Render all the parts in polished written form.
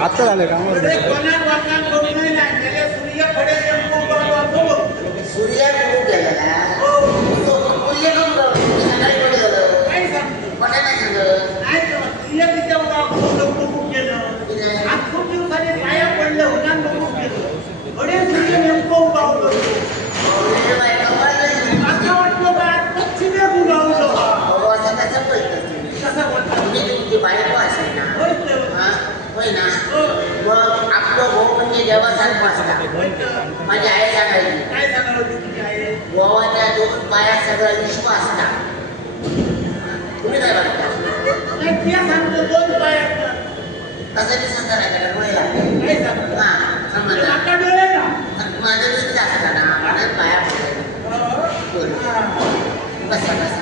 आता झालं कामावर देवासारखं असता माझी आई सांगायची काय सांगणार होती तुझी आई गोवाच्या दोन पायात सगळा विश्व असता तुम्ही काय बघता नाही ते सांगतो दोन पायात तसं मी सांगणार आहे डोळ्याला काय सांगतो हा समजा आता डोळ्याला माझं विश्व असता ना म्हणून पाया पडायला बसा बसा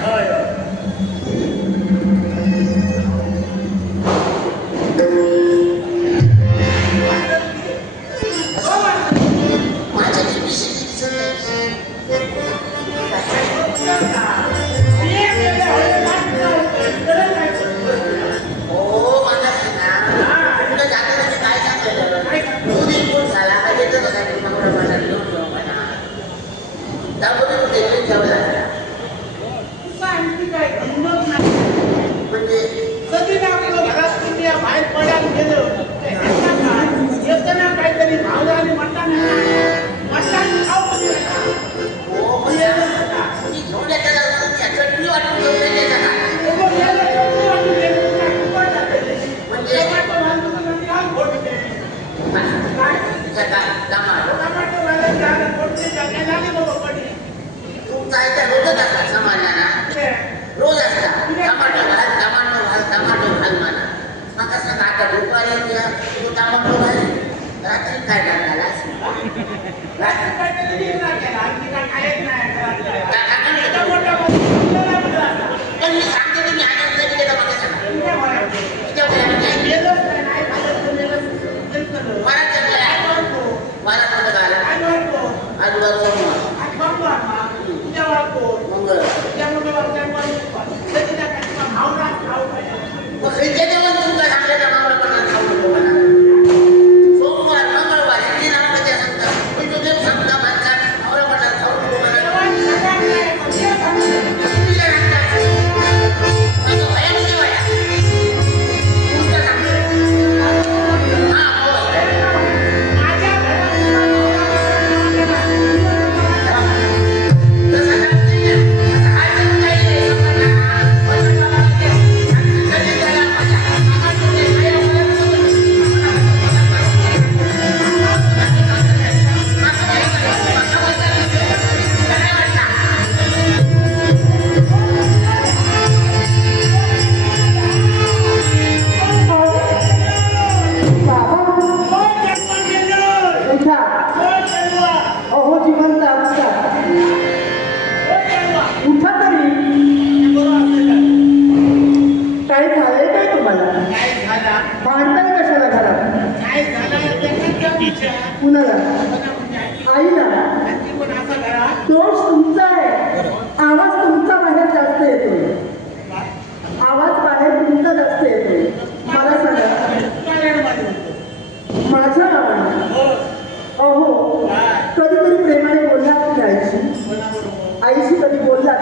आईशी कधी बोलला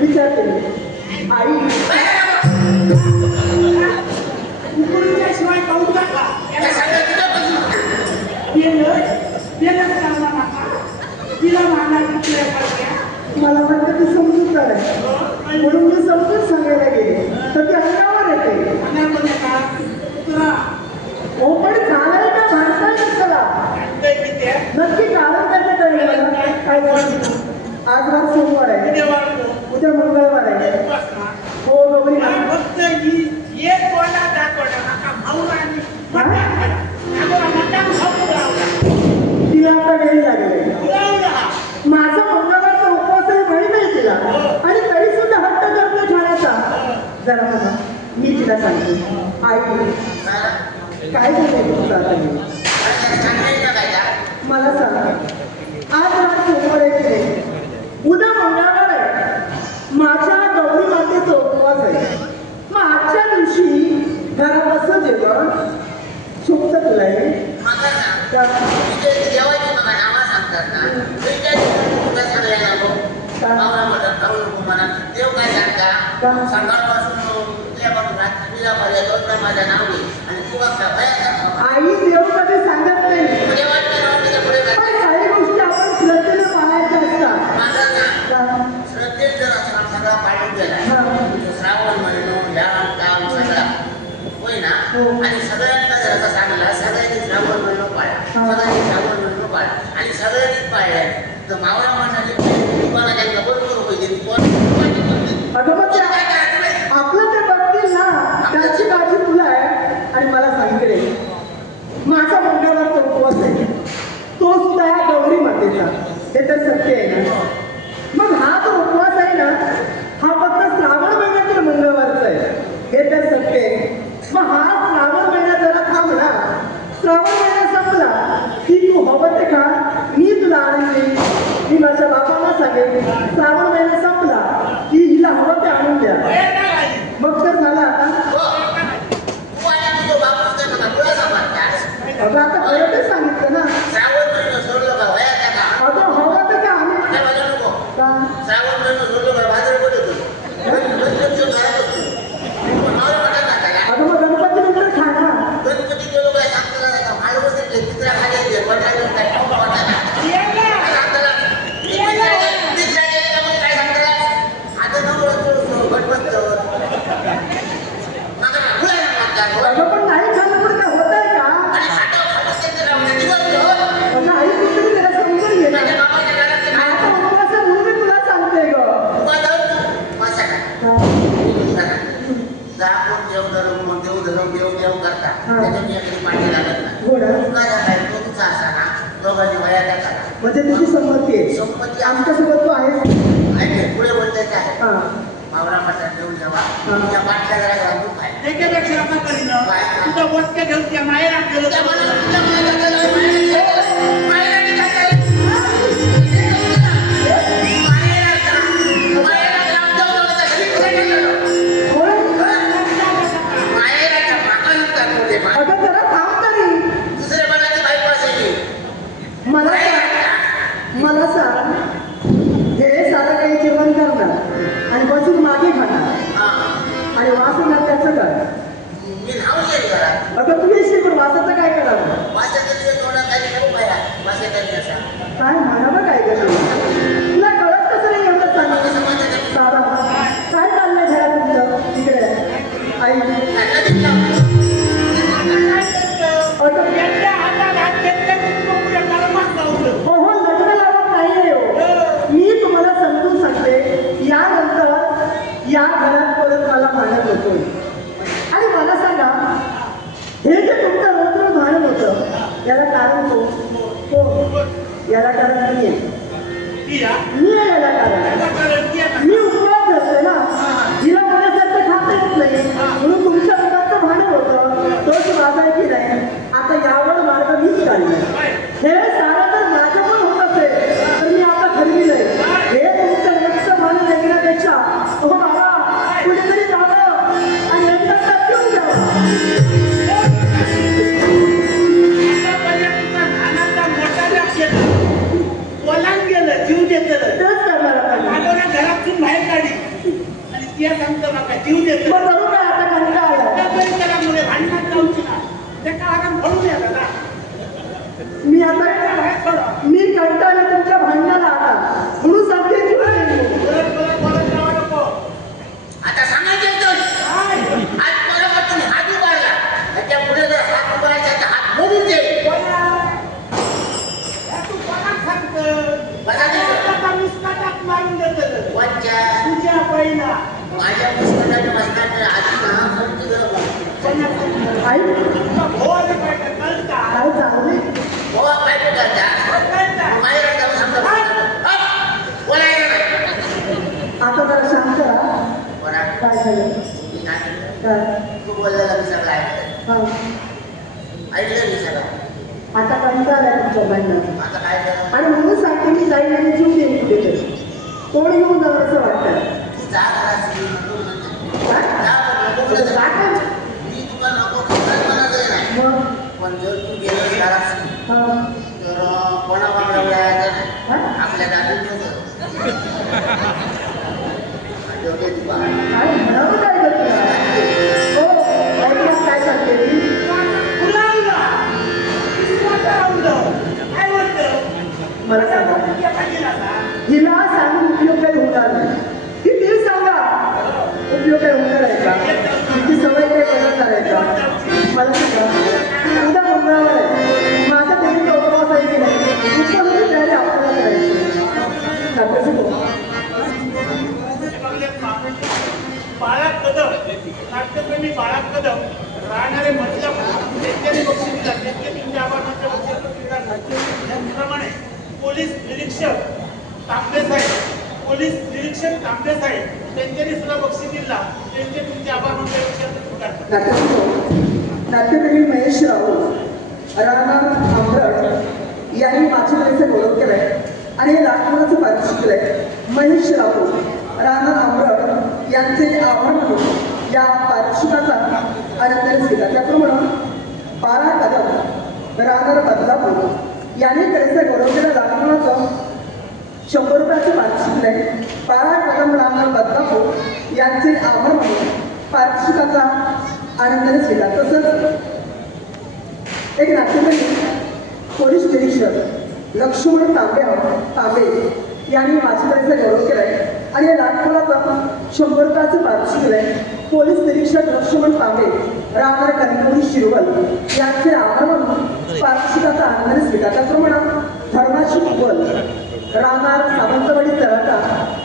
विचारते मी. आई शिवाय पाहू नका तिला मला वाटतं ती समजून आहे म्हणून मी समजून सांगायला गेले तर ती अंगावर येते. हो पण चालाय का भांडताय कशाला? नक्की कारण त्याचं कळलं काय झालं. आज वार सोमवार आहे, उद्या मंगळवार आहे. हो गौरी फक्त ही एक कोणा त्या कोणा नका भाऊ आणि तिला आता वेळ लागेल. माझा मंगळवारचा उपवास आहे माहिती आहे तिला आणि तरी सुद्धा हट्ट करतो खाण्याचा. जरा बघा मी तिला सांगते आई काय झालंय तुमचं आता हे? मला सांगा आज वार सोमवार आहे की नाही? उद्या मंगळवार आहे. माझ्या गौरी मातेचा उपवास आहे. मग आजच्या दिवशी घरात असं जेवण सुप्त तुला आहे देव काय सांगता सकाळपासून माझ्या नाव घे आणि तू आई देव कधी सांगत नाही पण काही गोष्टी आपण श्रद्धेने पाळायच्या असतात. श्रद्धेत जर सगळा पाळून गेला श्रावण महिनो ह्या काम सगळा होय ना आणि सगळ्यांना जर आता सांगला सगळ्यांनी श्रावण महिनो पाळा सगळ्यांनी श्रावण महिनो पाळा आणि सगळ्यांनी पाळल्या तर मावळा माणसाने तुम्हाला काही बरोबर होईल आपलं ते बघतील ना त्याची काळजी तुला आहे. आणि मला सांगितले माझा मंगळवारचा उपवास आहे तो सुद्धा या गौरी मातेचा. हे तर सत्य आहे ना. मग हा जो उपवास आहे ना हा फक्त श्रावण महिन्यातील मंगळवारचा आहे. हे तर सत्य आहे. मग हा श्रावण महिना जरा थांबला श्रावण महिना संपला की तू हवं ते खा मी तुला आणून देईन. मी माझ्या बाबांना सांगेन श्रावण महिना संपला की हिला हवं ते आणून द्या. मग तर झालं आता. अगं आता परतच सांगितलं ना. श्रावण महिनो सोडलो का वया का अगं हवं तर का आम्ही नको का श्रावण महिनो सोडलो का बाजार बोलतो अगं मग गणपती नंतर खा ना. गणपती गेलो काय सांगतो ना माळ बसले तिसऱ्या खाली अगं पण नाही खाल्लं पण काय होत आहे का? अगं आई कुठे जरा समजून घे ना. आता उपवास आहे म्हणून मी तुला सांगते ग. देव करता त्याच्या पाठी लागत नाही तुमचा असा ना दोघांनी वया त्या म्हणजे तुझी संमती आहे. संपत्ती आमच्यासोबत तू आहेस. पुढे बोलताय काय हा मावळा मठात देऊन जेव्हा त्या पाठल्या जरा घालून खाय त्याच्यापेक्षा आता करीन तुझं वटक्या घेऊन त्या माहेर गेलो त्या अगं जरा थांब तरी. दुसऱ्या मनाची बायको असायची मला सांग हे सारं काही जेवण करणार आणि बसून मागे खाणार आणि वास येणार त्याचं काय? मी नाव येईल घरात अगं तू येशील पण वासाचं काय करावं? वाशाचा दिवस थोडा काही नको पाहिला वाशाचा दिवस काय म्हणावं काय करतो तुला कळत कसं नाही एवढं सांगा. बाबा काय चाललंय घरात तुमचं तिकडे आई? हो लग्न लावत नाहीये हो. मी तुम्हाला समजून सांगते यानंतर या घरात परत मला भांडण होतोय. आणि मला सांगा हे जे तुमचं रोज भांडण होतं याला कारण हो याला कारण मी आहे. मी आहे याला कारण. मी उपवास धरतोय ना हिला माझ्यासारखं खाता येत नाही म्हणून तुमच्या मुलाचं भांडण होतं तोच माझा की नाही. आता यावर मार्ग मीच काढलाय. हे सारं जर माझ्यामुळे होत असेल तर मी आता ठरविलंय हे तुमचं रक्त भांडण ऐकण्यापेक्षा हो बाबा कुठेतरी जावं आणि एकदा घेऊन द्यावं. गेलं जीव देत तेच करणार आपण. ते सांगतो नका जीव देतो मग करू काय आता कंटाळा आला. तरी त्याला मुळे भांडणात जाऊची ना ते कारण म्हणून याला ना मी आता मी कंटाळले तुमच्या भांडणाला आता म्हणून सांगते जीव देईन. बोलत जावा नको आता सांगायचं आज बरोबर तुम्ही हात उभारला त्याच्या पुढे जर हात उभारायचा तर हात मोडून दे. तू कोणाक सांगतं बसा तिथं. मुस्काटात मारून देत वरच्या तुझ्या पहिला माझ्या पुस्तकात बसणार आधी महामंत्री आई बोल पाहिजे कळता काय चांगली गोवा काय करता माझ्या जाऊन सांगतो बोलायचं नाही. आता जरा शांत राहा. कोणा काय झालं मी नाही काय तू बोललेला मी सगळं ऐकलं हा ऐकलं मी सगळं. आता कंटाळा आहे तुमच्या भांडणात आता काय करू आणि म्हणून सांगते मी जाईन आणि जीव देईन कुठेतरी. कोण येऊन जावं असं वाटतं. तू जा घरात मी नको म्हणतो. काय? जा पण नको म्हणत जा नाही. काय? मी तुला नको खरंच म्हणत नाही मग पण जर तू गेलं घरात हा तर कोणाला यायचं नाही हा? आपल्या दादून ठेवतो ठेवते तू बा. काय म्हणावं काय करते हो ऐकलं काय सांगते मी फुलावलं स्वतःवलं काय म्हणतं मला सांगा तुझ्या पाठीला का हिला सांगून उपयोग काही होणार नाही. ही ती सांगा उपयोग काही होणार आहे का तिची सवय काही बदलणार आहे का मला सांगा उद्या मंगळवार आहे माझा त्यांनी उपवास आहे की नाही उपवासाची तयारी आपल्याला करायची नाट्याचं बाळा कदम नाट्यप्रेमी बाळा कदम राहणारे मतलब त्यांच्यानी बक्षीस दिला त्यांचे तुमच्या आभाराच्या बक्षीस त्याचप्रमाणे पोलीस निरीक्षक तांबे साहेब त्यांच्यानी सुद्धा बक्षीस दिला त्यांचे तुमचे आभार मानण्यापेक्षा नाट्यप्रेमी महेश राऊत राणा आंबरट यांनी माझ्याकडे गौरव केलाय आणि हे नागपुराचं पारितोषिक केलंय. महेश राऊत राणा आंबरट यांचे आभार मानून या पारितोषिकाचा आनंद घेतला. त्याप्रमाणे बाळा कदम राहणार बदलापूर यांनी कलेचा गौरव केला. नागपुराचं 100 रुपयाचं पारितोषिक दिलंय. बाळा कदम राहणार बदलापूर यांचे आभार मानून पारितोषिकाचा आनंद घेतला. तसंच एक नाट्यप्रेमी पोलीस निरीक्षक लक्ष्मण तांबे यांनी माझ्याकडे गौरव केलाय आणि या नाटकाला 100 रुपयाचं पारितोषिक दिलंय. पोलीस निरीक्षक लक्ष्मण तांबे राहणार कणकवली शिरवल यांचे आभार मानून पारितोषिकाचा आनंद घेतला. त्याप्रमाणे धर्माची कुबल राहणार सावंतवाडी तळाटा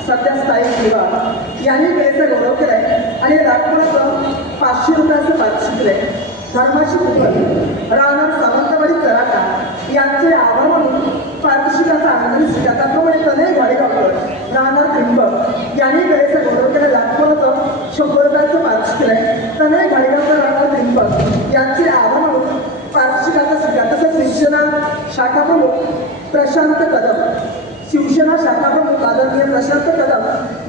सध्या स्थायिक सेवा यांनी कलेचा गौरव केलाय आणि या नाटकाला 500 रुपयाचं पारितोषिक दिलंय. धर्माची कुबल राहणार सावंतवाडी तळाटा यांचे आभार मानून पारितोषिकाचा आनंद घेतला. त्याप्रमाणे तनय गाडेगावकर राहणार त्रिंबक यांनी कलेचा गौरव केला. नागपुराचं 100 रुपयाचं पारितोषिक दिलंय. तनय गाडेगावकर राहणार त्रिंबक यांचे आभार मानून पारितोषिकाचा स्वीकार. तसंच शिवसेना शाखा प्रमुख प्रशांत कदम आदरणीय प्रशांत कदम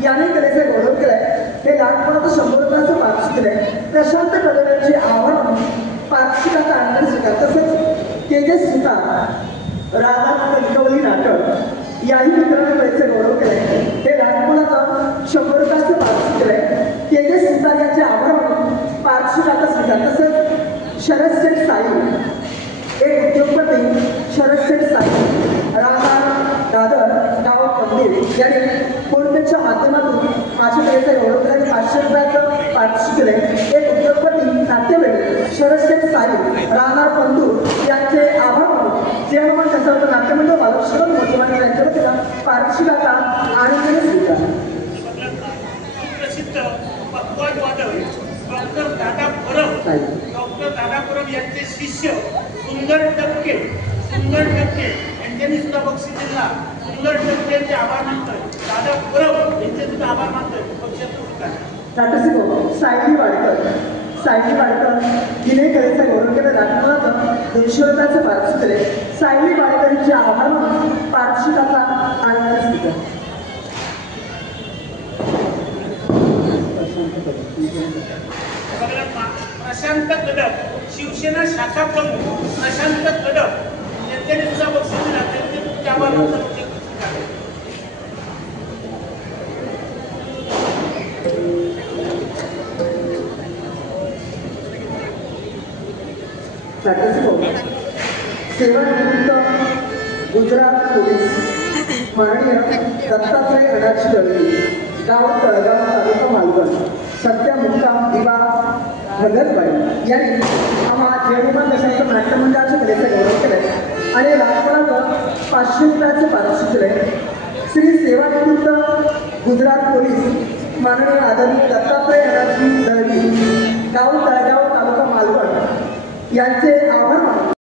यांनी कलेचा गौरव केलाय. हे नागपुराचं 100 रुपयाचं पारितोषिक दिलंय. प्रशांत कदम यांचे आभार मानून पारितोषिकाचा आनंद स्वीकार. तसंच तेजस सुतार राहणार कणकवली नाटक याही मित्रांनी कलेचा गौरव केलाय. हे नागपुराचं 100 रुपयाचं पारितोषिक दिलंय. तेजस सुतार यांचे आभार मानून पारितोषिकाचा स्वीकार. तसंच शरद शेठ साई एक उद्योगपती शरद शेठ साई राहणार दादर गाव कंदील यांनी फोनपेच्या माध्यमातून माझ्या कलेचा गौरव केला. 500 रुपयाचं पारितोषिक दिलंय. एक उद्योगपती नाट्यप्रेमी शरद शेठ साई राहणार पंतूर यांचे आभार मानून जे हनुमान त्याच्यावर नाट्यमंडळ बालकृष्ण मोठेवाडी यांच्या वतीला पारितोषिकाचा आनंद स्वीकार. प्रसिद्ध पक्वाद वादक डॉक्टर दादा परब यांचे शिष्य सुंदर टक्के यांच्यानी सुद्धा बक्षीस दिला. सुंदर टक्के यांचे आभार मानतोय. दादा परब यांचे सुद्धा आभार मानतोय. नाट्यसिंह सायली वाडकर हिने कलेचा गौरव केला. नाटकाला 200 रुपयाचं पारितोषिक दिले. सायली वाडकरांचे आभार मानून पारितोषिकाचा आनंद स्वीकार. प्रशांत कदम शिवसेना शाखा प्रमुख प्रशांत कदम यांच्यानी सुद्धा बक्षीस दिला. त्यांचे तुमचे आभार मानतो. सेवानिवृत्त गुजरात पोलीस माननीय दत्तात्रय अनाची दळवी, गाव तळगाव, तालुका मालवण, सध्या मुक्काम दिवा नगरबाई यांनी आम्हा जयकुमार दशांचं नाट्यमंडळाच्या कलेचा गौरव केलाय आणि राजपणाचं 500 रुपयाचं पारितोषिक दिलंय. श्री सेवानिवृत्त गुजरात पोलीस माननीय आदरणीय दत्तात्रय अनाची दळवी, गाव तळगाव, तालुका मालवण यांचे आभार मानतो.